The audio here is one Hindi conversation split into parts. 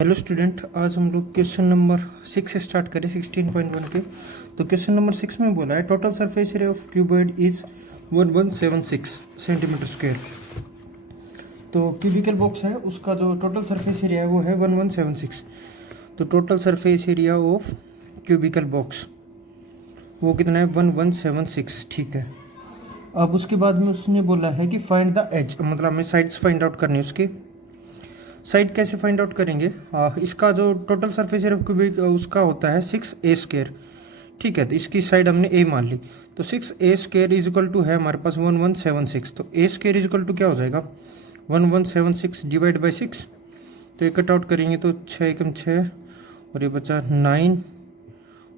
हेलो स्टूडेंट, आज हम लोग क्वेश्चन नंबर 6 से स्टार्ट करें 16.1 के। तो क्वेश्चन नंबर 6 में बोला है total surface area of cuboid is 1176 centimetre square. तो क्यूबिकल बॉक्स है, उसका जो टोटल सरफेस एरिया है वो है 1176। तो total surface area of cubical box वो कितना है 1176। ठीक है। अब उसके बाद में उसने बोला है कि फाइंड द एज, मतलब हमें साइड्स फाइंड आउट करनी है। उसकी साइड कैसे फाइंड आउट करेंगे? इसका जो टोटल सरफेस एरिया क्यूबिक उसका होता है 6a²। ठीक है, तो इसकी साइड हमने a मान ली। तो 6a² इज इक्वल टू है हमारे पास 1176। तो a² इज इक्वल टू क्या हो जाएगा 1176 डिवाइड बाई 6। तो ये कट आउट करेंगे तो 6 एकम 6 और ये बचा 9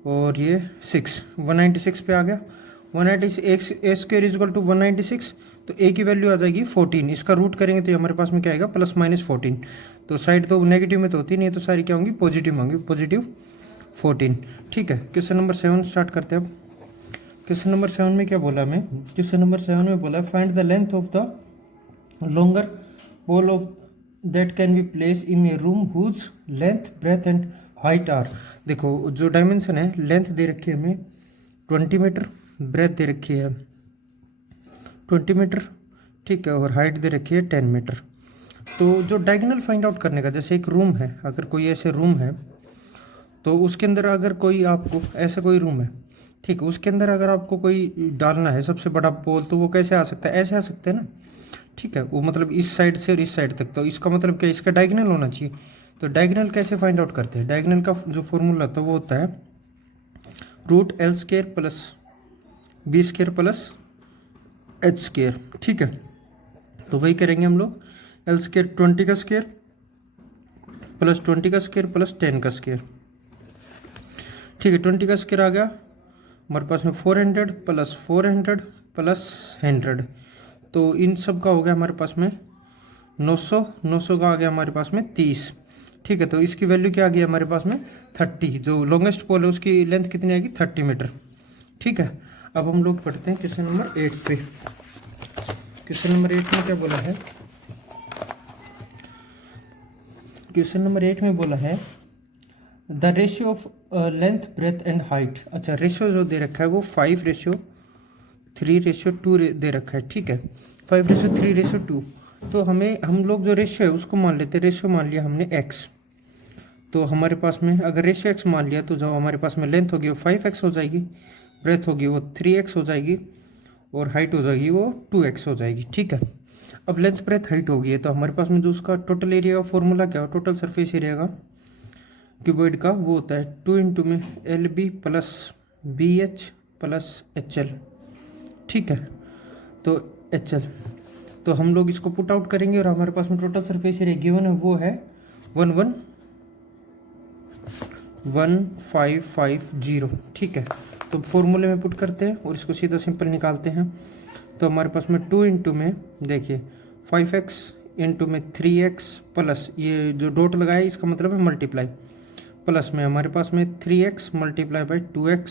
और ये 6, 196 पे आ गया। 196 a² इज इक्वल टू 196। तो a की वैल्यू आ जाएगी 14। इसका रूट करेंगे तो ये हमारे पास में क्या आएगा प्लस माइनस 14। तो साइड तो नेगेटिव में तो होती नहीं है, तो सारी क्या होंगी पॉजिटिव होंगी, पॉजिटिव 14। ठीक है, क्वेश्चन नंबर 7 स्टार्ट करते हैं अब। क्वेश्चन नंबर 7 में क्या बोला हमें? क्वेश्चन नंबर 7 में बोला find the length of the longer pole of that can be place in a room whose length breadth and height are. देखो जो डायमेंशन है, लेंथ दे रखी है हमें 20 मीटर, ब्रेथ दे रखी है 20 मीटर, ठीक है, और हाइट दे रखी है 10 मीटर। तो जो डायगोनल फाइंड आउट करने का, जैसे एक रूम है, अगर कोई ऐसे रूम है तो उसके अंदर अगर कोई आपको ऐसा कोई रूम है, ठीक है, उसके अंदर अगर आपको कोई डालना है सबसे बड़ा पोल, तो वो कैसे आ सकता है? ऐसे आ सकता है ना। ठीक है, वो मतलब इस साइड से और इस साइड तक। तो इसका मतलब क्या, इसका डायगोनल होना चाहिए। तो डायगोनल कैसे फाइंड आउट करते हैं? डायगोनल का जो फॉर्मूला होता है वो होता है √L² plus B² plus H²। ठीक है, तो वही करेंगे हम लोग। L² 20 का स्क्वायर प्लस 20 का स्क्वायर प्लस 10 का स्क्वायर। ठीक है, 20 का स्क्वायर आ गया हमारे पास में 400 प्लस 400 प्लस 100। तो इन सब का हो गया हमारे पास में 900, 900 का आ गया हमारे पास में 30। ठीक है, तो इसकी वैल्यू क्या आ गई हमारे पास में 30। जो लॉन्गेस्ट पोल है उसकी लेंथ कितनी आएगी 30 मीटर। ठीक है, अब हम लोग पढ़ते हैं क्वेश्चन नंबर 8 पे। क्वेश्चन नंबर 8 में क्या बोला है? क्वेश्चन नंबर 8 में बोला है the ratio of length breadth and height. अच्छा, रेशियो जो दे रखा है वो 5:3:2 दे रखा है। ठीक है, 5:3:2। तो हम लोग जो रेशियो है उसको मान लेते हैं, रेशियो मान लिया हमने x। तो हमारे पास में अगर रेशियो x मान लिया तो जो हमारे पास में लेंथ होगी वो 5x हो जाएगी, ब्रेथ होगी वो 3x हो जाएगी, और हाइट हो जाएगी वो 2x हो जाएगी। ठीक है, अब लेंथ ब्रेथ हाइट होगी, तो हमारे पास में जो उसका टोटल एरिया का फॉर्मूला क्या हो, टोटल सरफेस एरिया का क्यूबॉइड का, वो होता है 2 इंटू में LB plus BH plus HL। ठीक है, तो HL, तो हम लोग इसको पुट आउट करेंगे और हमारे पास में टोटल सरफेस एरिया गिवन है वो है 111550। ठीक है, तो फॉर्मूले में पुट करते हैं और इसको सीधा सिंपल निकालते हैं। तो हमारे पास में 2 इंटू में देखिए 5x इंटू में 3x प्लस ये जो डॉट लगाया है इसका मतलब है मल्टीप्लाई, प्लस में हमारे पास में 3x multiply by 2x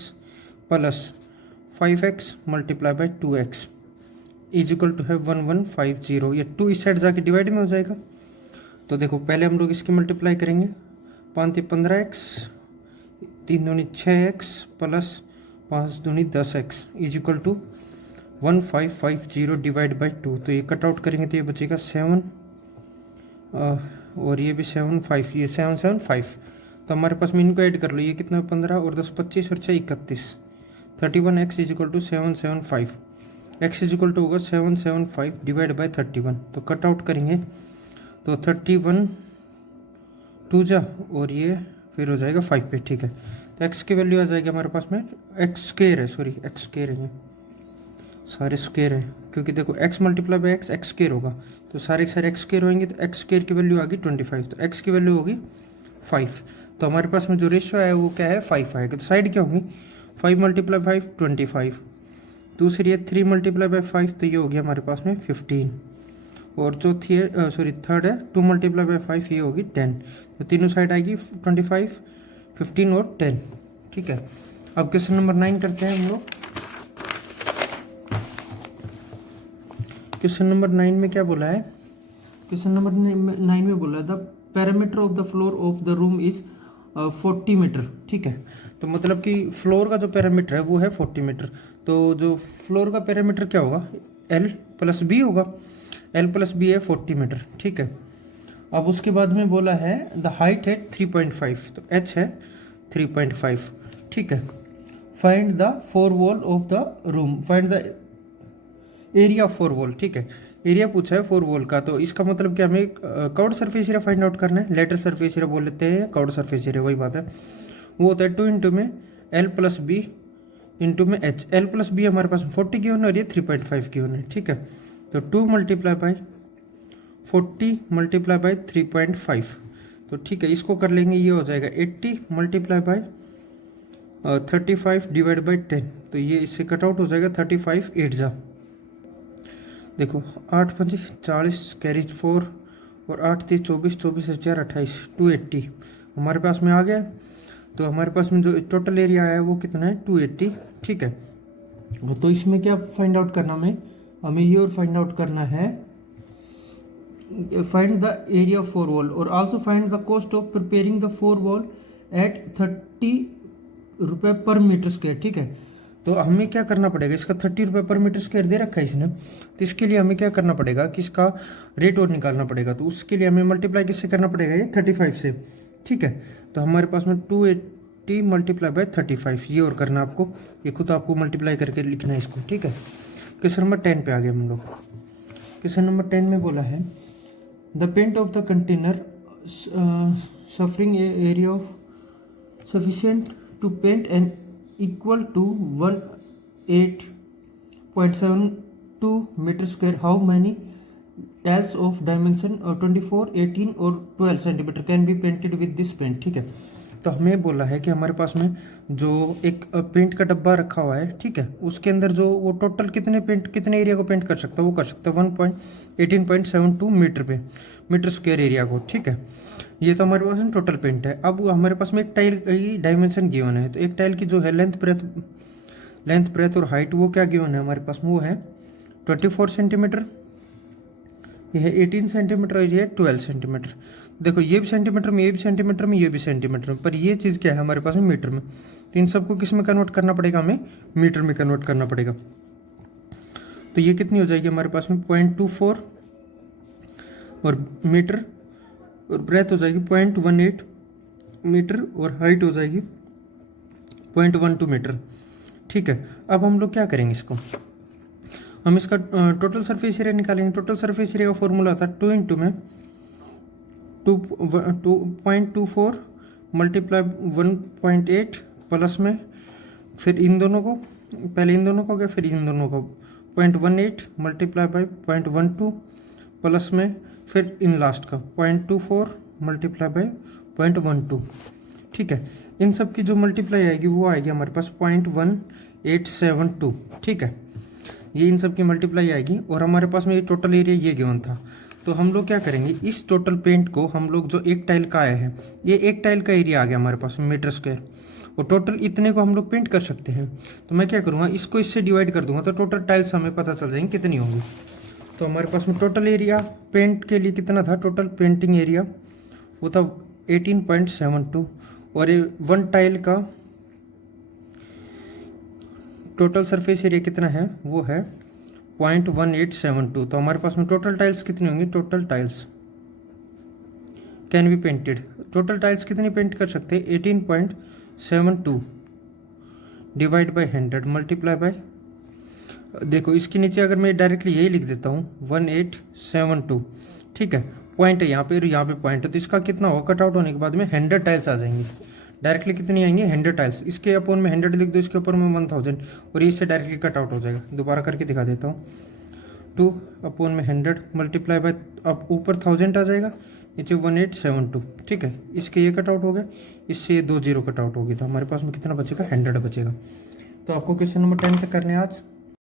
plus 5x multiply by 2x is equal to है 1150। ये 2 इस साइड जाके डिवाइड में हो जाएगा। तो देखो पहले हम लोग इसकी मल्टीप्लाई करेंगे, 5 15x, 3 दूनी 6x प्लस 5 दूनी 10x is equal to 1550 divide by 2। तो ये कट आउट करेंगे तो ये बचेगा 7 और ये भी 7 5, ये 7 7 5। तो हमारे पास में इनको ऐड कर लो, ये कितना 15 और 10 25 और 6 31, 31x is equal to 775। x is equal to होगा 775 डिवाइड बाई 31। तो कट आउट करेंगे तो 31 2 जा और ये फिर हो जाएगा 5 पे। ठीक है, तो x की वैल्यू आ जाएगी हमारे पास में x² है, सॉरी x² है, सारे स्क्वेयर हैं, क्योंकि देखो x मल्टीप्लाई बाई x² होगा, तो सारे के सारे x² होंगे, तो x² की वैल्यू आ गई 25। तो x की वैल्यू होगी 5। तो हमारे पास में जो रेशियो है वो क्या है 5 आएगा। तो साइड क्या होंगी 5 मल्टीप्लाई 5 25, दूसरी है 3 मल्टीप्लाई बाई 5, तो ये हो गया हमारे पास में 15, और चौथी है सॉरी थर्ड है 2 मल्टीप्लाई बाई 5, ये होगी 10। तो तीनों साइड आएगी 25, 15 और 10। ठीक है, अब क्वेश्चन नंबर 9 करते हैं हम लोग। क्वेश्चन नंबर 9 में क्या बोला है? क्वेश्चन नंबर 9 में बोला है the parameter of the floor of the room is 40 metre, ठीक है। तो मतलब कि फ्लोर का जो पैरामीटर है वो है 40 मीटर। तो जो फ्लोर का पैरामीटर क्या होगा, L प्लस बी होगा। L प्लस बी है 40 मीटर, ठीक है। अब उसके बाद में बोला है द हाइट है 3.5, तो H है 3.5, ठीक है। Find the four wall of the room, find the area of four wall, ठीक है। एरिया पूछा है फोर वॉल का, तो इसका मतलब क्या हमें curved surface area find out करना है। लेटर सरफेस एरिया बोल लेते हैं, कर्व्ड सरफेस एरिया वही बात है। वो होता है 2 इंटू में L प्लस बी इंटू में H। L प्लस बी हमारे पास 40 की वन और ये 3.5 की वन है, ठीक है। तो 2 मल्टीप्लाई बाई 40 मल्टीप्लाई बाई 3.5, तो ठीक है। इसको कर लेंगे, ये हो जाएगा 80 मल्टीप्लाई बाई 35 डिवाइड बाई 10, तो ये इससे कट आउट हो जाएगा 35 8 जा। देखो 8 5 40 कैरीज 4 और 8 3 24 24 से 4 28 280 हमारे पास में आ गया। तो हमारे पास में जो टोटल एरिया आया है वो कितना है 280, ठीक है। तो इसमें क्या फाइंड आउट करना हमें ये और फाइंड आउट करना है, find the area of four wall और also find the cost of preparing the four wall at 30 रुपये पर मीटर स्क्वायर, ठीक है। तो हमें क्या करना पड़ेगा, इसका 30 रुपये पर मीटर स्क्वायर दे रखा है इसने, तो इसके लिए हमें क्या करना पड़ेगा कि इसका रेट और निकालना पड़ेगा। तो उसके लिए हमें मल्टीप्लाई किससे करना पड़ेगा, ये 35 से, ठीक है। तो हमारे पास में 280 मल्टीप्लाई बाय 35 ये और करना आपको, ये खुद आपको मल्टीप्लाई करके लिखना है इसको, ठीक है। क्वेश्चन नंबर 10 पे आ गए हम लोग। क्वेश्चन नंबर 10 में बोला है the paint of the container suffering area of sufficient to paint an equal to 18.72 meter square, how many tiles of dimension 24 18 और 12 centimetre can be painted with this paint, ठीक है। तो हमें बोला है कि हमारे पास में जो एक पेंट का डब्बा रखा हुआ है, ठीक है, उसके अंदर जो वो टोटल कितने एरिया को पेंट कर सकता है, वो कर सकता है 18.72 मीटर स्क्वायर एरिया को, ठीक है। ये तो हमारे पास में टोटल पेंट है। अब हमारे पास में एक टाइल की डायमेंशन गिवन है, तो एक टाइल की जो है लेंथ ब्रेथ और हाइट वो क्या गिवन है हमारे पास में, वो है 24 सेंटीमीटर, ये है 18 सेंटीमीटर और ये है 12 सेंटीमीटर। देखो ये भी सेंटीमीटर में, ये भी सेंटीमीटर में, ये भी सेंटीमीटर में, पर ये चीज़ क्या है हमारे पास में मीटर में। तो इन सबको किस में कन्वर्ट करना पड़ेगा, हमें मीटर में कन्वर्ट करना पड़ेगा। तो ये कितनी हो जाएगी हमारे पास में 0.24 और मीटर, और ब्रेथ हो जाएगी 0.18 मीटर और हाइट हो जाएगी 0.12 मीटर, ठीक है। अब हम लोग क्या करेंगे, इसको हम इसका टोटल सरफेस एरिया निकालेंगे। टोटल सरफेस एरिया का फॉर्मूला था 2 इंटू में 2.24 मल्टीप्लाई 1.8 प्लस में फिर इन दोनों को, पहले इन दोनों को हो गया फिर इन दोनों को 0.18 मल्टीप्लाई बाई 0.12 प्लस में फिर इन लास्ट का 0.24 मल्टीप्लाई बाई 0.12, ठीक है। इन सब की जो मल्टीप्लाई आएगी वो आएगी हमारे पास 0.1872, ठीक है। ये इन सब की मल्टीप्लाई आएगी और हमारे पास में ये टोटल एरिया ये गिवन था। तो हम लोग क्या करेंगे, इस टोटल पेंट को हम लोग जो एक टाइल का आया है, ये एक टाइल का एरिया आ गया हमारे पास मीटर स्क्वायर, और टोटल इतने को हम लोग पेंट कर सकते हैं। तो मैं क्या करूँगा, इसको इससे डिवाइड कर दूंगा, तो टोटल टाइल्स हमें पता चल जाएंगे कितनी होंगी। तो हमारे पास में टोटल एरिया पेंट के लिए कितना था, टोटल पेंटिंग एरिया वो था 18.72 और ये वन टाइल का टोटल सरफेस एरिया कितना है, वो है 0.1872। तो हमारे पास में टोटल टाइल्स कितनी होंगी, total tiles can be painted, total tiles कितनी पेंट कर सकते हैं 18.72 डिवाइड बाई 100 मल्टीप्लाई बाई, देखो इसके नीचे अगर मैं डायरेक्टली यही लिख देता हूँ 1872, ठीक है। पॉइंट है यहाँ पे और यहाँ पे पॉइंट है, तो इसका कितना होगा, कट आउट होने के बाद में 100 टाइल्स आ जाएंगी। डायरेक्टली कितनी आएंगी 100 टाइल्स, इसके अपोन में 100 लिख दो, इसके ऊपर में 1000 और इससे डायरेक्टली कट आउट हो जाएगा। दोबारा करके दिखा देता हूँ, 2 अपोन में 100 मल्टीप्लाई बाय, अब ऊपर 1000 आ जाएगा, नीचे 1872, ठीक है। इसके ये कट आउट हो गया, इससे ये 2 0 कट आउट हो गया, तो हमारे पास में कितना बचेगा 100 बचेगा। तो आपको क्वेश्चन नंबर 10 तक करने आज